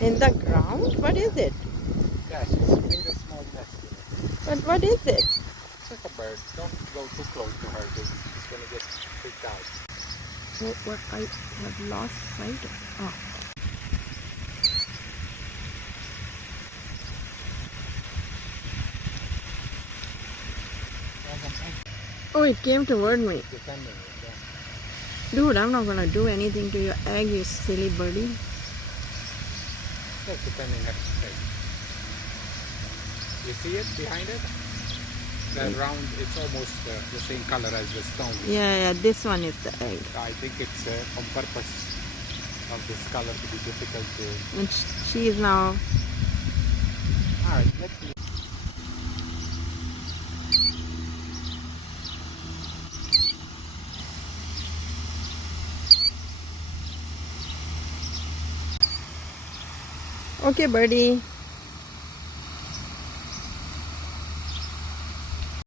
In the ground? What is it? Yeah, she's made a small nest in it. But what is it? It's like a bird. Don't go too close to her because she's going to get freaked out. What I have lost sight of. Oh. Oh, it came toward me. Defending it, yeah. Dude, I'm not gonna do anything to your egg, you silly birdie. Just defending her egg. You see it behind it? That round, it's almost the same color as the stone. Yeah, this one is the egg. I think it's on purpose of this color to be difficult to... And she is now... Alright, let's see. Okay, birdie.